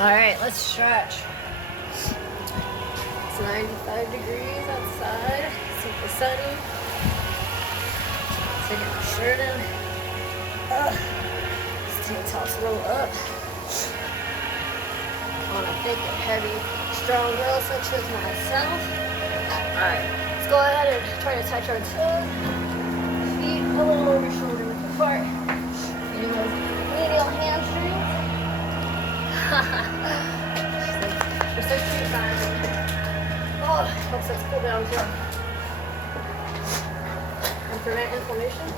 Alright, let's stretch. It's 95 degrees outside, super sunny. Taking my shirt in. This tank top's roll up. On a thick and heavy, strong girl such as myself. Alright, let's go ahead and try to touch our toes. Feet a little over shoulder width apart. Feeling those medial hamstrings. We're such cute time. Oh, helps us cool down too. And prevent inflammation.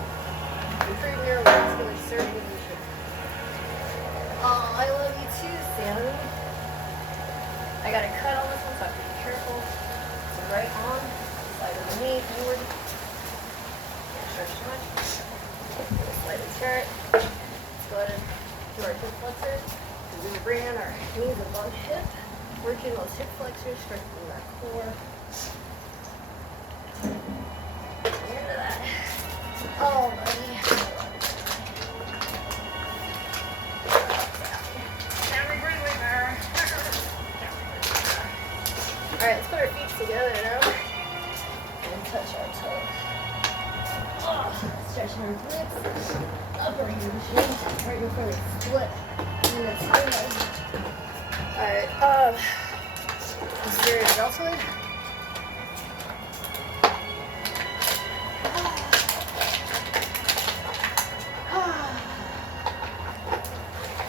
Improve neurovascular circulation. Oh, I love you too, Sammy. I got a cut on this one, so I have to be careful. So right on, slide of the knee forward. Can't stretch too much. Slide and turn. Let's go ahead and do our hip flexors. We're going to bring in our knees above hip, working those hip flexors, strengthening that core. Into that. Oh, buddy. Alright, let's put our feet together now and touch our toes. Oh, stretching our glutes, upper hamstring, right before we split in the tail. Alright, posterior deltoid.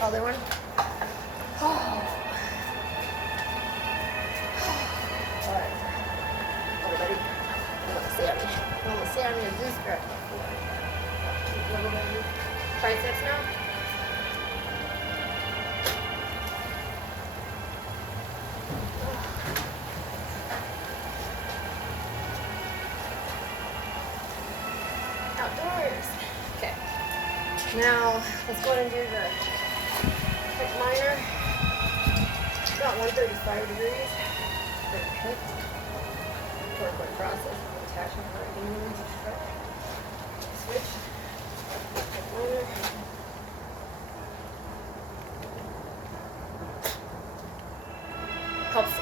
Other one. I'm going to do stretch before. Keep a little bit of triceps now. Outdoors. Okay. Now, let's go ahead and do the hip minor. About 135 degrees for the hip. Core process. Attachment right here, stretch, switch, minor. Helps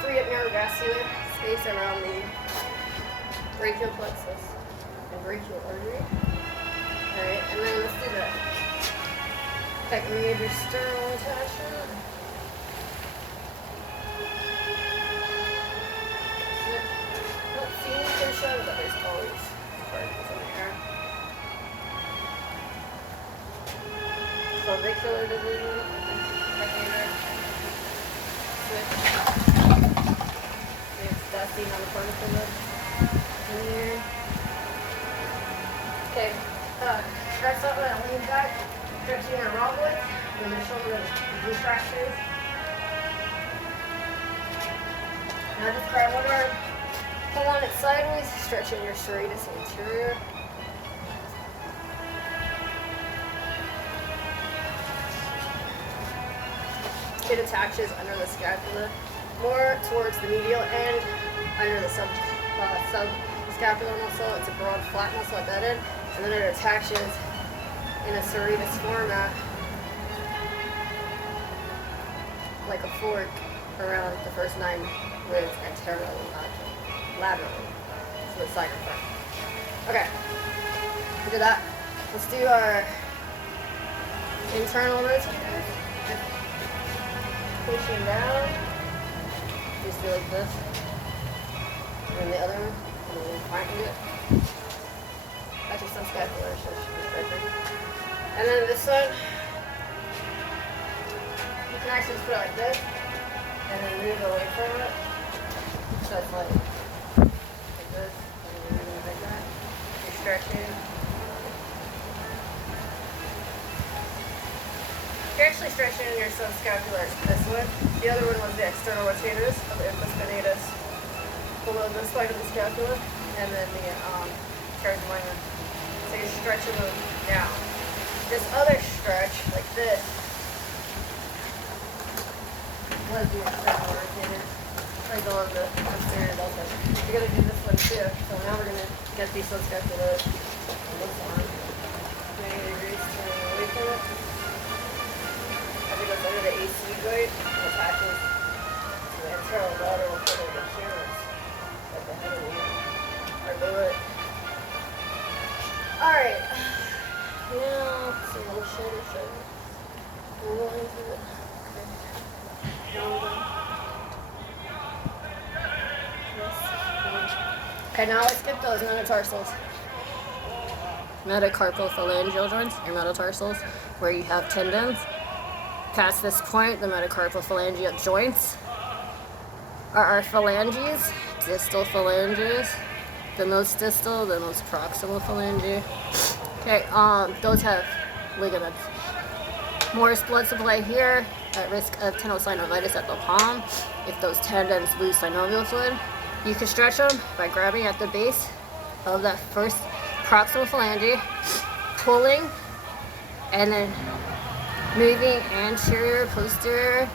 free up neurovascular space around the brachial plexus and brachial artery. Alright, and then let's do the major sternal attachment. But there's always particles in there. Clavicular division, switch. It's dusting on the particle lip in here. Okay, stretch out and lean back, stretching our rhomboids, and the shoulder retractions. Now just grab one arm. Pull on it sideways, stretching your serratus anterior. It attaches under the scapula, more towards the medial end, under the subscapular muscle. It's a broad, flat muscle at that end, and then it attaches in a serratus format, like a fork, around the first 9 ribs anteriorly, not laterally, so the side and front. Okay, we did that. Let's do our internal rotators. Pushing down, just do like this. And then the other one, and then flanking it. Actually, some scapular, so it should be perfect. And then this one, you can actually just put it like this, and then move away from it. So it's like this, and then moving like that. You're stretching. You're actually stretching your subscapular, this one. The other one was the external rotators of the infraspinatus below the spine of the scapula, and then the teres minor. So you're stretching them down. This other stretch, like this, was the external rotators, right below the posterior delta. You're going to do this one too. So now we're going to get these subscapulars on this arm. 90 degrees, turning away from it. As it goes under the AC joint. shoulder, shoulder. We're rolling through it. Okay. Down, down. Okay, now let's get those metatarsals. Metacarpophalangeal joints, or metatarsals, where you have tendons. Past this point, the metacarpophalangeal joints are our phalanges, distal phalanges, the most distal, the most proximal phalange. Okay, those have ligaments. More blood supply here, at risk of tenosynovitis at the palm. If those tendons lose synovial fluid, you can stretch them by grabbing at the base of that first proximal phalange, pulling, and then moving anterior, posterior,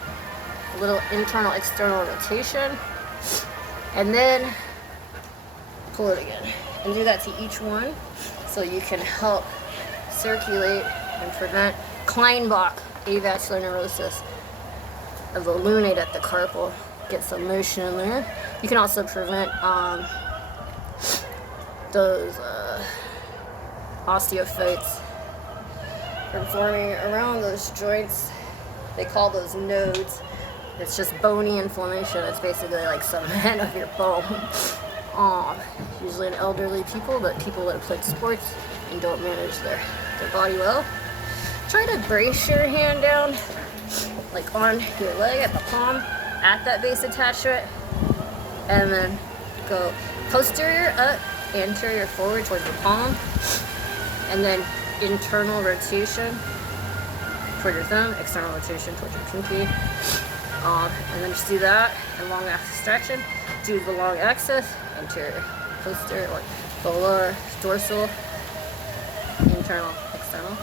a little internal, external rotation, and then pull it again. And do that to each one so you can help circulate and prevent Kleinbach avascular neurosis of the lunate at the carpal. Get some motion in there. You can also prevent those osteophytes from forming around those joints. They call those nodes. It's just bony inflammation. It's basically like cement of your bone. Usually in elderly people, but people that have played sports and don't manage their body well. Try to brace your hand down, like on your leg at the palm, at that base attachment, and then go posterior up, anterior forward towards the palm, and then internal rotation toward your thumb, external rotation towards your pinky, and then just do that, and long axis stretching. Do the long axis, anterior, posterior, or volar, dorsal, internal, external,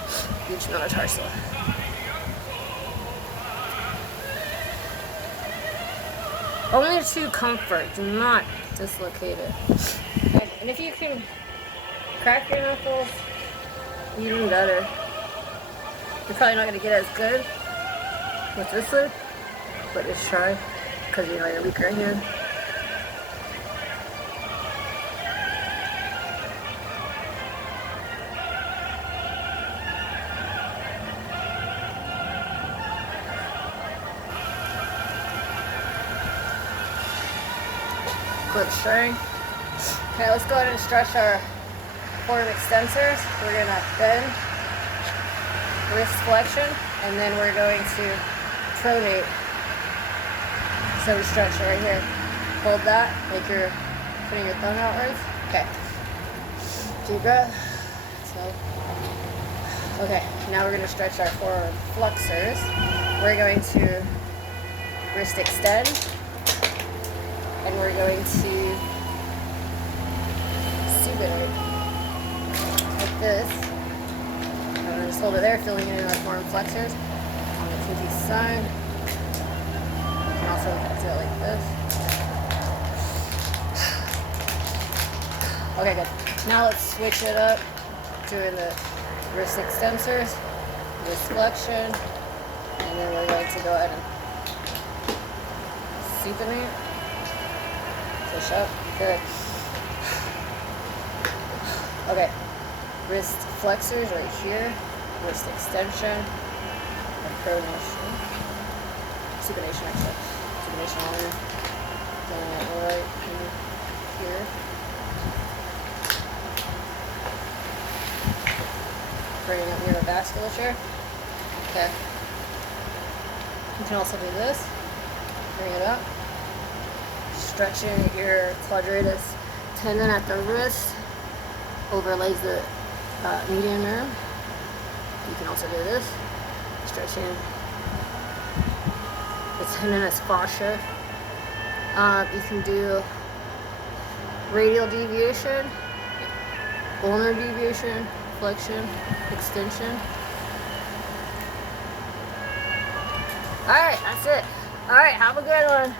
each metatarsal. Only to comfort, do not dislocate it. Okay. And if you can crack your knuckles, even better. You're probably not going to get as good with this one, but just try, because you know you're weak right here. Quick string. Okay, let's go ahead and stretch our forearm extensors. We're going to bend, wrist flexion, and then we're going to pronate. So we stretch right here. Hold that like you're putting your thumb outwards. Okay. Deep breath. So, okay, now we're going to stretch our forearm flexors. We're going to wrist extend. And we're going to supinate like this. And then just hold it there, filling it in our forearm flexors on the pinky side. You can also do it like this. Okay, good. Now let's switch it up, doing the wrist extensors, wrist flexion, and then we're going to go ahead and supinate. Push up. Good. Okay. Wrist flexors right here. Wrist extension. And pronation. Supination actually. Supination on then right in here. Bringing up neurovasculature. Okay. You can also do this. Bring it up. Stretching your quadratus tendon at the wrist, overlays the median nerve. You can also do this, stretching the tendinous fascia. You can do radial deviation, ulnar deviation, flexion, extension. Alright, that's it. Alright, have a good one.